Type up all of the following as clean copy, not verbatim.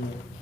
মনে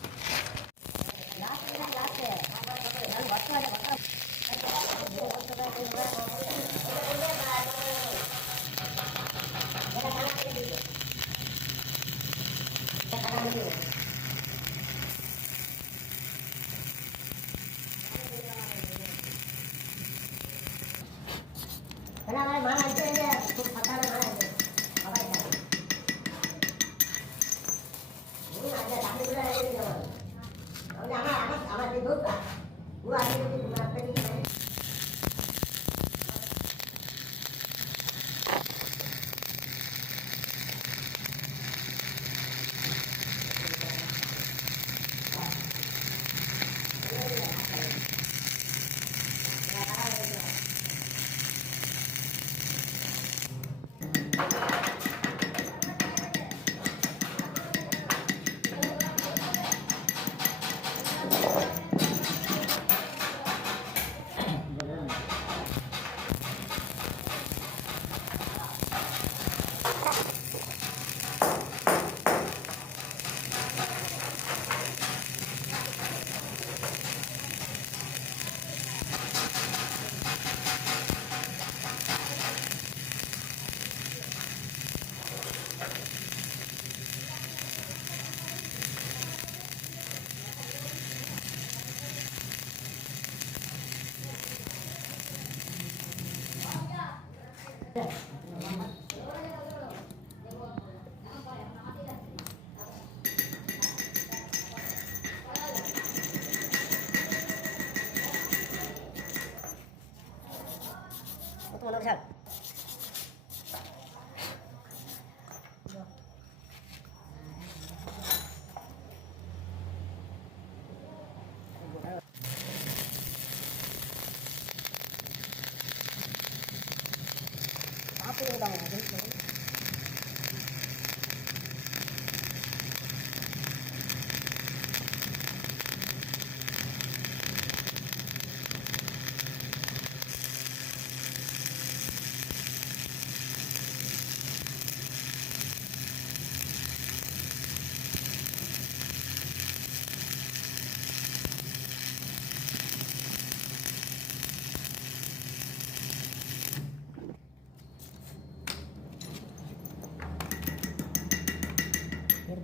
বিশাল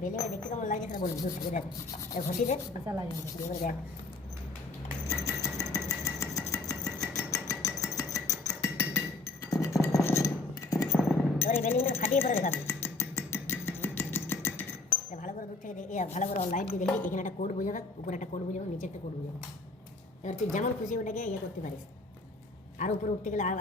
বেলে দেখতে কেমন লাগে সেটা বলবি দূর থেকে দেখ ঘষি দেখ বিশাল লাগে এবার দেখ এবার এই বেলিংটা ফাটিয়ে পরে দেখাবি ভালো করে দূর থেকে দেখে ভালো করে লাইট দিয়ে দেখবি এখানে একটা কোড বুঝাবে উপরে একটা কোড বুঝাবে নিচে একটা কোড বুঝাবে এবার তুই যেমন খুশি ওটাকে ইয়ে করতে পারিস আর উপরে উঠতে গেলে আর